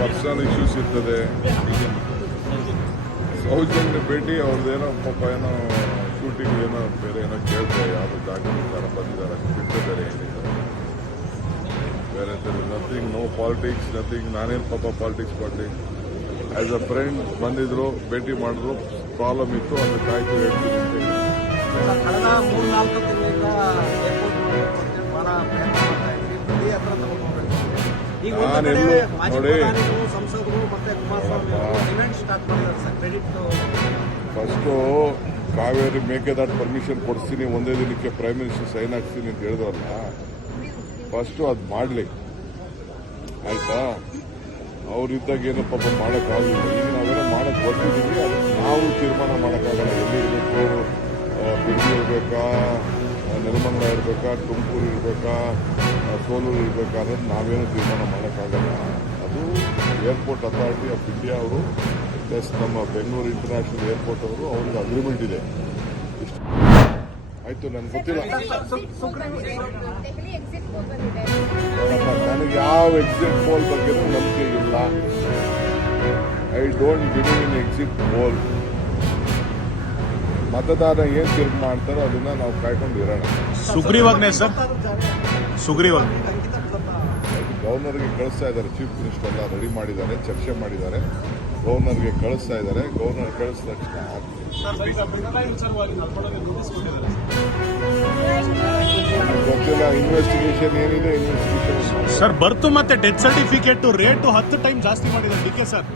Personal issues ಇರ್ತದೆ. ಸೌಜನ್ಯ ಭೇಟಿ ಅವ್ರದ್ದೇನೋ ಪಾಪ ಏನೋ ಶೂಟಿಂಗ್ ಏನೋ ಬೇರೆ ಏನೋ ಕೇಳ್ತಾರೆ, ಯಾವುದೋ ಜಾಗೃತರ ಬಂದಿದ್ದಾರೆ, ಬಿಟ್ಟು ಬೇರೆ ಏನಿಲ್ಲ. ಬೇರೆ ನಥಿಂಗ್, ನೋ ಪಾಲಿಟಿಕ್ಸ್, ನಥಿಂಗ್. ನಾನೇನು ಪಾಪ ಪಾಲಿಟಿಕ್ಸ್ ಆಸ್ ಅ ಫ್ರೆಂಡ್ ಬಂದಿದ್ರು, ಭೇಟಿ ಮಾಡಿದ್ರು, ಪ್ರಾಬ್ಲಮ್ ಇತ್ತು, ಅದಕ್ಕೆ ಆಯ್ತು ಹೇಳ್ತೀನಿ ಅಂತ ಹೇಳಿ. ಕಳೆದ 3-4 ತಿಂಗಳಿಂದ ನೋಡಿ, ಸಂಸದರು ಮತ್ತೆ ಕುಮಾರಸ್ವಾಮಿ ಸ್ಟಾರ್ಟ್ ಮಾಡಿದ್ದಾರೆ sir. Credit first Kaveri Mekedatu permission ಕೊಡಿಸ್ತೀನಿ, ಒಂದೇ ದಿನಕ್ಕೆ ಪ್ರೈಮ್ ಮಿನಿಸ್ಟರ್ ಸೈನ್ ಹಾಕ್ತೀನಿ ಅಂತ ಹೇಳಿದ್ರಲ್ಲ, ಫಸ್ಟು ಅದು ಮಾಡಲಿ ಆಯ್ತಾ. ಅವ್ರಿದ್ದಾಗ ಏನೋ ಪಾಪ ಮಾಡೋಕ್ಕಾಗಲಿಲ್ಲ. ಈಗ ನಾವೇನೋ ಮಾಡಕ್ಕೆ ಬರ್ತಿದ್ದೀವಿ, ಅದಕ್ಕೆ ನಾವು ತೀರ್ಮಾನ ಮಾಡೋಕ್ಕಾಗಲ್ಲ. ಎಲ್ಲಿರಬೇಕು, ಬಿಡದಿ ಇರಬೇಕಾ, ನೆಲಮಂಗಲ ಇರಬೇಕಾ, ತುಮಕೂರು ಇರಬೇಕಾ, ಸೋಲೂರು ಇರಬೇಕಾ ಅನ್ನೋದು ನಾವೇನೂ ತೀರ್ಮಾನ ಮಾಡೋಕ್ಕಾಗಲ್ಲ. ಅದು ಏರ್ಪೋರ್ಟ್ ಅಥಾರಿಟಿ ಆಫ್ ಇಂಡಿಯಾ ಅವರು ಪ್ಲಸ್ ನಮ್ಮ ಬೆಂಗಳೂರು ಇಂಟರ್ನ್ಯಾಷನಲ್ ಏರ್ಪೋರ್ಟ್ ಅವರು ಅವ್ರಿಗೆ ಅಗ್ರಿಮೆಂಟ್ ಇದೆ. ಇಷ್ಟು ಆಯಿತು, ನನಗೆ ಗೊತ್ತಿಲ್ಲ. ನನಗೆ ಯಾವ ಎಕ್ಸಿಟ್ ಪೋಲ್ ಬಗ್ಗೆನೂ ನಂಬಿಕೆ ಇಲ್ಲ. I don't believe in exit poll. ಮತದಾರ ಏನ್ ತೀರ್ಪು ಮಾಡ್ತಾರೋ ಅದನ್ನ ನಾವು ಕಾಯ್ಕೊಂಡು ಇರೋಣ. ಸುಗ್ರೀವಾಜ್ಞೆ ಸರ್, ಸುಗ್ರೀವಾಜ್ಞೆ ಗವರ್ನರ್ಗೆ ಕಳಿಸ್ತಾ ಇದ್ದಾರೆ. ಚೀಫ್ ಮಿನಿಸ್ಟರ್ ಎಲ್ಲ ರೆಡಿ ಮಾಡಿದ್ದಾರೆ, ಚರ್ಚೆ ಮಾಡಿದ್ದಾರೆ, ಗವರ್ನರ್ಗೆ ಕಳಿಸ್ತಾ ಇದ್ದಾರೆ. ಗವರ್ನರ್ ಕಳಿಸಿದ ತಕ್ಷಣ ಗೊತ್ತಿಲ್ಲ ಇನ್ವೆಸ್ಟಿಗೇಷನ್ ಏನಿದೆ. ಇನ್ವೆಸ್ಟಿಗೇಷನ್ ಸರ್ ಬರ್ತು ಮತ್ತೆ ಡೆತ್ ಸರ್ಟಿಫಿಕೇಟ್ ರೇಟು 10 ಟೈಮ್ ಜಾಸ್ತಿ ಮಾಡಿದ್ದಾರೆ ಡಿ ಕೆ ಸರ್.